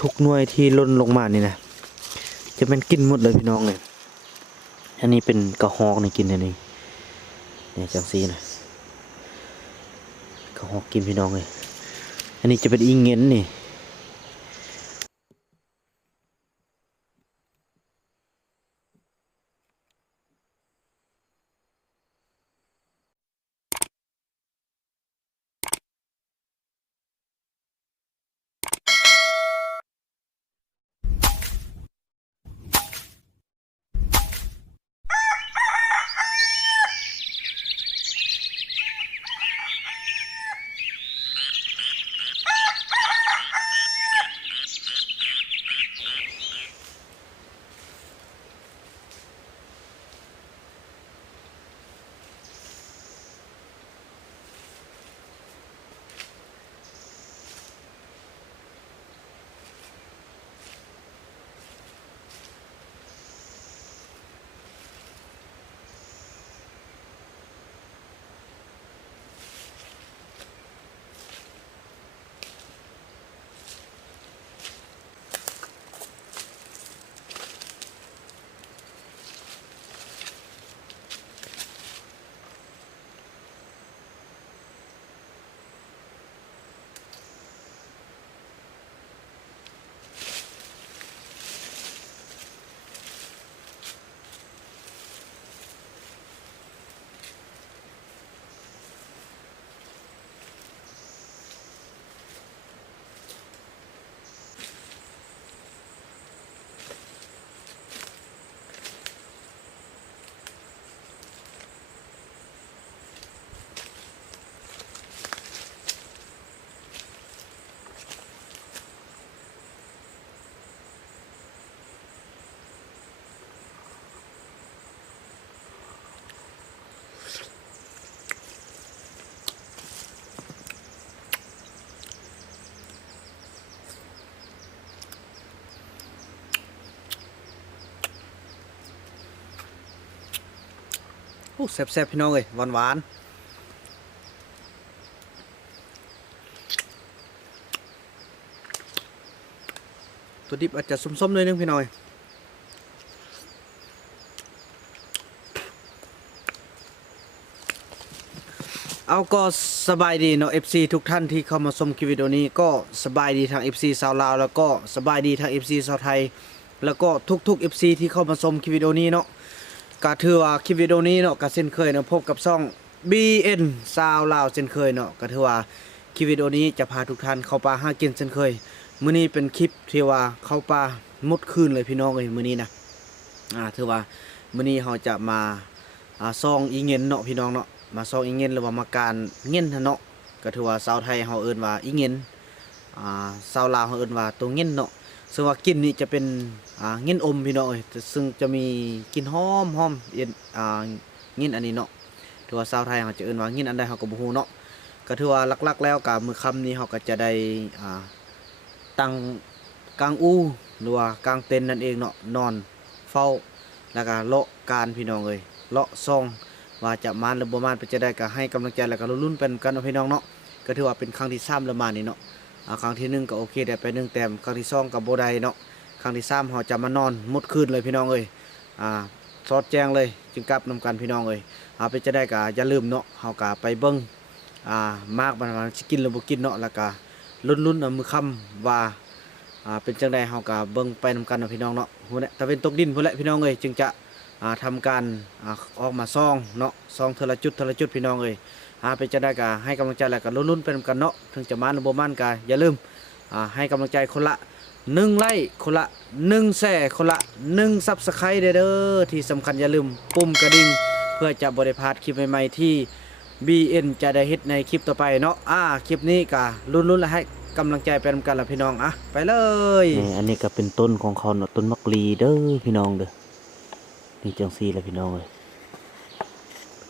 ทุกหน่วยที่ล่นลงมานี่นะจะเป็นกินหมดเลยพี่น้องเลยอันนี้เป็นกระหอกในกินอันนี้เนี่ยจังซีนะกระหอกกินพี่น้องเลยอันนี้จะเป็นอีเงินนี่ แซ่บๆพี่น้องเลยหวานหวานๆตัวดิบอาจจะส้มๆหน่อยนึงพี่น้อยเอาก็สบายดีเนาะ FC ทุกท่านที่เข้ามาชมคลิปวิดีโอนี้ก็สบายดีทาง FC ชาวลาวแล้วก็สบายดีทาง FC ชาวไทย แล้วก็ทุกๆ FC ที่เข้ามาชมคลิปวิดีโอนี้เนาะ ก็ถือว่าคลิปวิดีโอนี้เนาะก็เช่นเคยเนาะพบกับช่อง BN ซาวลาวเช่นเคยเนาะก็ถือว่าคลิปวิดีโอนี้จะพาทุกท่านเข้าป่าหากินเช่นเคยมื้อนี้เป็นคลิปที่ว่าเข้าป่าหมดคืนเลยพี่น้องเอ้ยมื้อนี้นะอ่าถือว่ามื้อนี้เราจะมาอ่าซองอีเงินเนาะพี่น้องเนาะมาซองอีเงินหรือว่ามาการเงินเนาะก็ถือว่าชาวไทยเฮาเอิ้นว่าอีเงินอ่าชาวลาวเฮาเอิ้นว่าตัวเงินเนาะ ซึ่งว่ากินนี่จะเป็นอ่าเงินอมพี่น้องเอ้ยซึ่งจะมีกลินหอมหอมเย็นอ่าเงินอันนี้เนาะถือว่าชาวไทยเขาจะเอิ้นว่าเงินอันใดเขาก็บ่ฮู้เนาะก็ถือว่าหลักๆ แล้วก็มื้อค่ำนี้เขาก็จะได้อ่าตั้งกลางอูหรือว่ากลางเต็นนั่นเองเนาะนอนเฝ้าแล้วก็เลาะการพี่น้องเอ้ยเลาะซองว่าจะมานหรือบ่มานไปจะได้ก็ให้กำลังใจแล้วก็ลุ้นเป็นกันเพี่น้องเนาะก็ถือว่าเป็นครั้งที่3แล้วมานี่เนาะ อ่าครั้งที่หนึ่งก็โอเคได้ไปหนึ่งแต้มครั้งที่สองกับโบไดเนาะครั้งที่สามเราจะมานอนหมดคืนเลยพี่น้องเอ้ยอ่าสอดแจ้งเลยจึงกลับนำกันพี่น้องเอ้ยเอาไปจะได้ก็อย่าลืมเนาะเฮากะไปเบิ่งอ่ามากมันว่าสิกินหรือบ่กินเนาะแล้วก็ลุ้นๆเอามือค่ำว่าอ่าเป็นจังไดเฮากะเบิ่งไปนำกันนาะพี่น้องเนาะหัวเนี่ยตะเวนตกดินพุ่นแหละพี่น้องเอ้ยจึงจะอ่าทำการอ่าออกมาซองเนาะซองเทละจุดเทละจุดพี่น้องเอ้ยาไปจะได้ก็ให้กำลังใจแล้วก็ลุ้นๆไปนำกันเนาะถึงจะมาหรือบ่มันก็อย่าลืมอ่าให้กำลังใจคนละหนึ่งไลค์คนละหนึ่งแชร์คนละหนึ่งซับสไครต์เด้อที่สำคัญอย่าลืมปุ่มกระดิ่งเพื่อจะบริพาดคลิปใหม่ๆที่ BN จะได้เฮ็ดในคลิปต่อไปเนาะอ่าคลิปนี้ก็ลุ้นๆและให้กำลังใจไปนำกันละพี่น้องอะไปเลยนี่อันนี้ก็เป็นต้นของเขาเนาะต้นมักลีเด้อพี่น้องเด้อนี่จังซี่ละพี่น้องเลย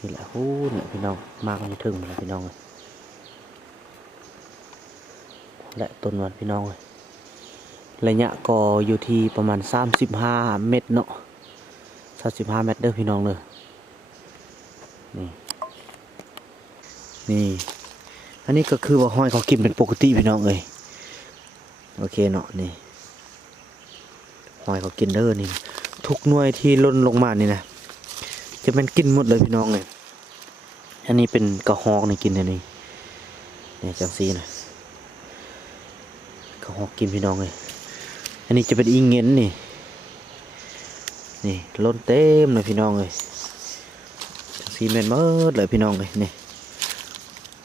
นี่แหละโอ้เนี่ยพี่น้องมากมันถึงแล้วพี่น้องเลยและต้นวันพี่น้องเลยระยะก็อยู่ที่ประมาณ 35 เมตรเนาะ35 เมตรเด้อพี่น้องเลยนี่นี่ อันนี้ก็คือว่าห้อยเขากินเป็นปกติพี่น้องเลยโอเคเนาะนี่หอยเขากินเด้อนี่ ทุกหน่วยที่ล่นลงมานี่นะจะเป็นกินหมดเลยพี่น้องเลย อันนี้เป็นกระหอกในกินอันนี้เนี่ยจังซีนะกระหอกกินพี่น้องเลยอันนี้จะเป็นอีเงินนี่ นี่ล่นเต็มเลยพี่น้องเลยจังซีแมนหมดเลยพี่น้องเลยนี่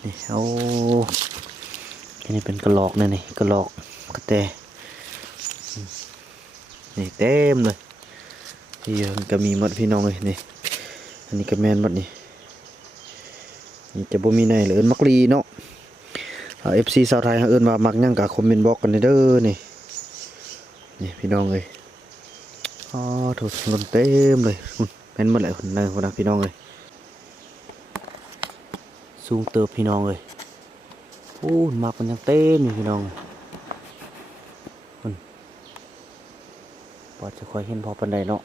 นี่เอาอันนี้เป็นกระหลอกนี่นี่กระหลอกกระแตนี่เต็มเลยที่มันก็มีหมดพี่น้องเลยนี่ อันนี้ก็แมนหมดนี่ นี่จะบ่มีในเหลือเอิ้นมักลีเนาะเอฟซีสาวไทยเขาเอิ้นว่ามักยังกะคอมเมนต์บอกกันเด้อนี่นี่พี่น้องเลยอ๋อถูกลนเต็มเลยอุ่นแม่นหมดเลยคนนึงคนนะพี่น้องเลยสูงเติบพี่น้องเลยโอ้มักมันยังเต็มอยู่พี่น้องคนพอจะคอยเห็นพอปันใดเนาะ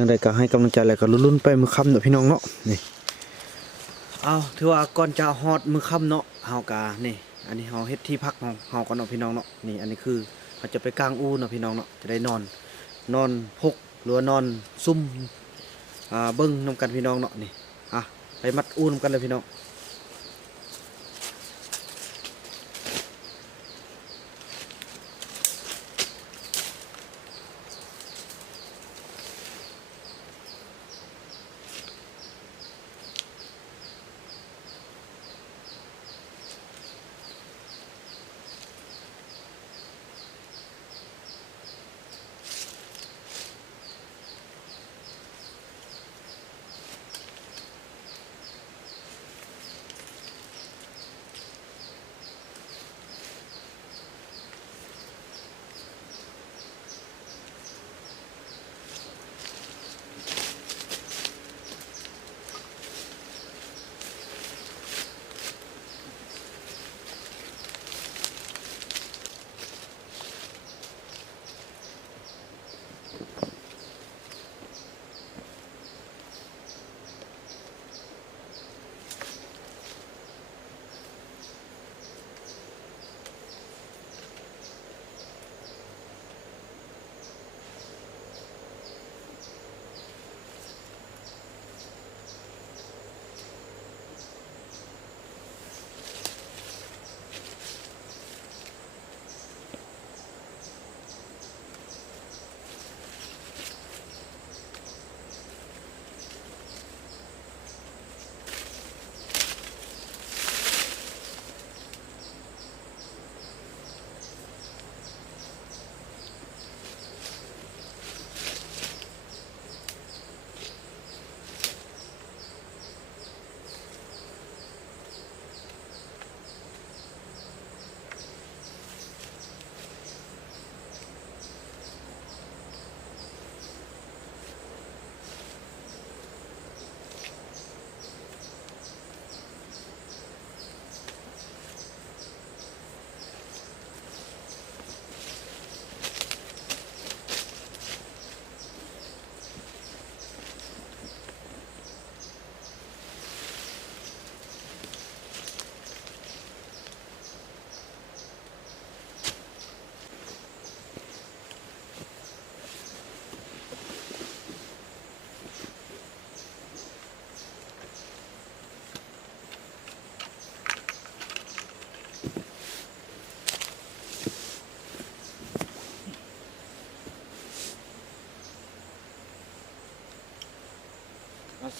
จังใดก็ให้กำลังใจแล้วก็ลุ้นๆไปมือค่ำเนาะพี่น้องเนาะนี่เอาถือว่าก่อนจะฮอดมือค่ำเนาะเฮากานี่ อันนี้เฮาเฮ็ดที่พักของเฮาก่อนเนาะพี่น้องเนาะนี่อันนี้คือเราจะไปกางอูเนาะพี่น้องเนาะจะได้นอน นอนพกหรือว่านอนซุ่มอ่าเบิ้งนํกันพี่น้องเนาะนี่อะไปมัดอูนํกันเลยพี่น้อง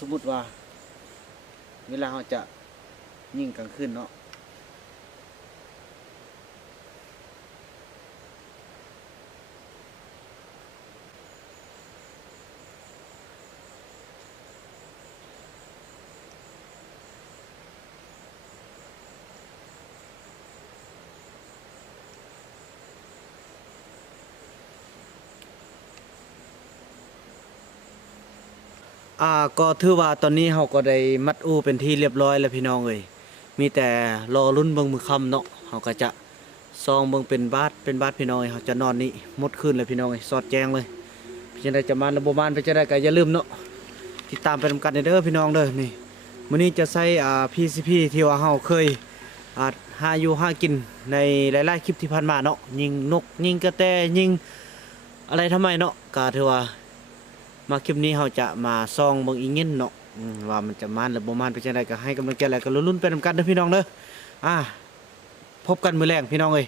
สมมติว่า เวลาเราจะยิ่งกลางคืนเนาะ อ่าก็ถือว่าตอนนี้เราก็ได้มัดอูเป็นที่เรียบร้อยแล้วพี่น้องเอ้ยมีแต่รอรุ่นเบิ่งมือค่ำเนาะเราก็จะซองเบิ่งเป็นบาทเป็นบาทพี่น้องเอ้ยเราจะนอนนี่หมดคืนเลยพี่น้องเอ้ยสอดแจ้งเลยพี่จะได้จะมาระบบบ้านพี่จะได้ก็อย่าลืมเนาะติดตามไปนำกันเด้อพี่น้องเด้อนี่มื้อนี้จะใช้อ่า PCP ที่ว่าเฮาเคยอาหาอยู่หากินในหลายๆคลิปที่ผ่านมาเนาะยิงนกยิงกระแตยิงอะไรทำไมเนาะก็ถือว่า มาคลิปนี้เราจะมาซองเบิ่งอีเงินเนาะว่ามันจะมานหรือบ่มานเป็นจังไดก็ให้กำลังใจอะไรก็ลุ้นๆไปนำกันเด้อพี่น้องเด้ออ่าพบกันมื้อแรงพี่น้องเอ้ย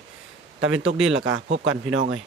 ตะเวนตกดินแล้วก็พบกันพี่น้องเอ้ย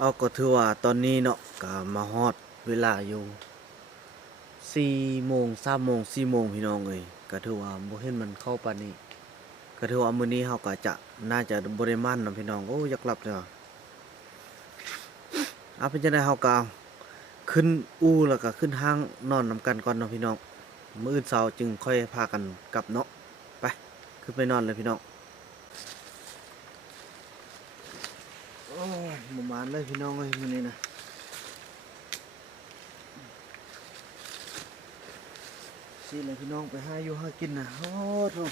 เอาก็ถือว่าตอนนี้เนาะก็มาฮอดเวลาอยู่4โมง3โมง4โมงพี่น้องเอ้ยก็ถือว่าบ่เห็นมันเข้าปานนี้ก็ถือว่ามื้อนี้เฮาก็จะน่าจะบ่ได้มันนํพี่น้องโอ้อยากหลับเลยว่ะเอาเป็นจังได๋เฮาก็ขึ้นอู่แล้วก็ขึ้นห้างนอนนํกันก่อนเนาะพี่น้องมื้ออื่นเช้าจึงค่อยพากันกลับเนาะไปขึ้นไปนอนเลยพี่น้อง โอ้ย หมู่มานเลยพี่น้องเอ้ยมื้อนี้นะสิเลยพี่น้องไปหาอยู่หากินนะโอ้โธ่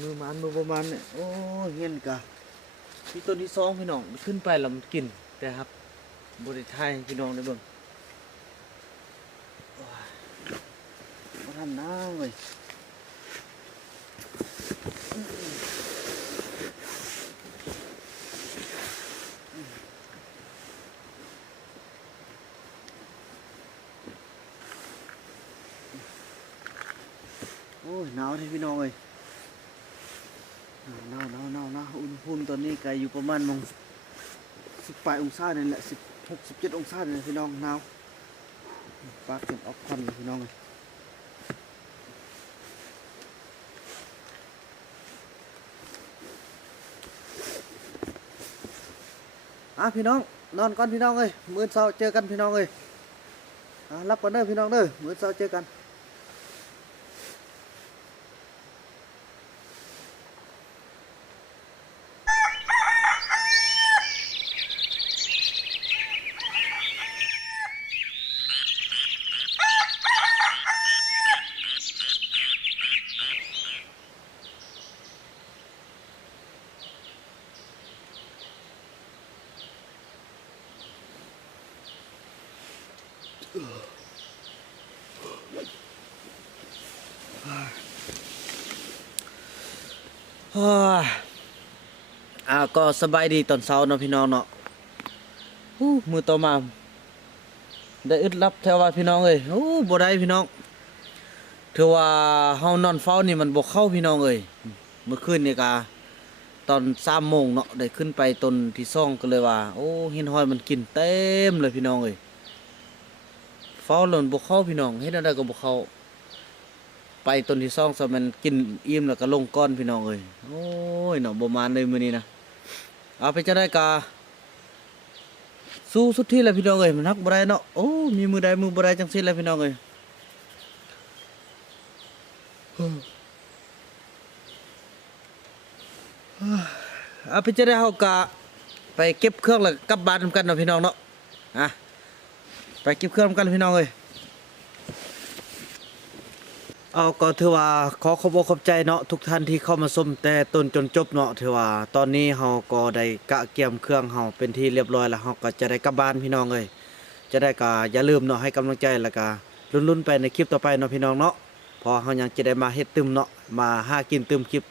มือมานมือบ่มานเนี่ยโอ้ยเงี้ยนกะที่ต้นที่สองพี่น้องขึ้นไปแล้วมันกินแต่ครับบริไทยพี่น้องได้เบิ่งโอ้ยบ่ทันน้าเว้ย โอ้ยหนาวที่พี่น้องเอ้ยหนาวหนาวหนาวหนาวอุณหภูมิตอนนี้ไก็อยู่ประมาณมงสิบแปดองศาเนี่ยแหละสิบหกสิบเจ็ดองศาเนี่ยพี่น้องหนาวปากเก็บออกคอนพี่น้องเลยอะพี่น้องนอนก่อนพี่น้องเอ้ยมื้อเช้าเจอกันพี่น้องเอ้ยอะรับกันเด้อพี่น้องเด้อมื้อเช้าเจอกัน อ่าก็สบายดีตอนเช้าเนาะพี่น้องเนาะฮู้มือต่อมา ได้อึดรับแถวว่าพี่น้องเอ้ยโอ้บ่ได้พี่น้องถือว่าเฮานอนเฝ้านี่มันบ่เข้าพี่น้องเอ้ยเมื่อคืนนี่กะตอน3โมงเนาะได้ขึ้นไปตนที่ซ่องก็เลยว่า โอ้หินหอยมันกินเต็มเลยพี่น้องเอ้ยเฝ้าหล่นบ่เข้าพี่น้องเฮ็ดอะไรก็บ่เข้า ไปต้นที่ซ่องซะมันกินอิ่มแล้วก็ลงก้อนพี่น้องเอ้ยโอ้ยเนาะบ่มานเลยมื้อนี้นะเอาไปจะได้กาสู้สุดที่แล้วพี่น้องเอ้ยมันฮักบ่ได้เนาะโอ้มีมือใดมือบ่ได้จังซี่แล้วพี่น้องเอ้ยเอาไปจะได้เฮากะไปเก็บเครื่องแล้วกลับบ้านนกันเนาะพี่น้องเนาะอะไปเก็บเครื่องกันพี่น้องเอ้ย เอาก็ถือว่าขอขอบอกขอบใจเนาะทุกท่านที่เข้ามาชมแต่ต้นจนจบเนาะถือว่าตอนนี้เฮาก็ได้กะเกียมเครื่องเฮาเป็นที่เรียบร้อยแล้วเฮาก็จะได้กลับบ้านพี่น้องเอ้ยจะได้ก็อย่าลืมเนาะให้กำลังใจแล้วก็ลุ้นๆไปในคลิปต่อไปเนาะพี่น้องเนาะพอเฮายังจะได้มาเฮ็ดตึมเนาะมาหากินตึมคลิป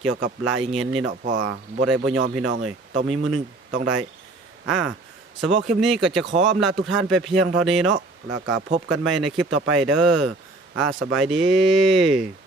เกี่ยวกับลายเงินนี่เนาะพอบ่ได้บ่ยอมพี่น้องเอ้ยต้องมีมือหนึงต้องได้อ่าสำหรับคลิปนี้ก็จะขออำลาทุกท่านไปเพียงเท่านี้เนาะแล้วก็พบกันใหม่ในคลิปต่อไปเด้อ อ่าสบายดี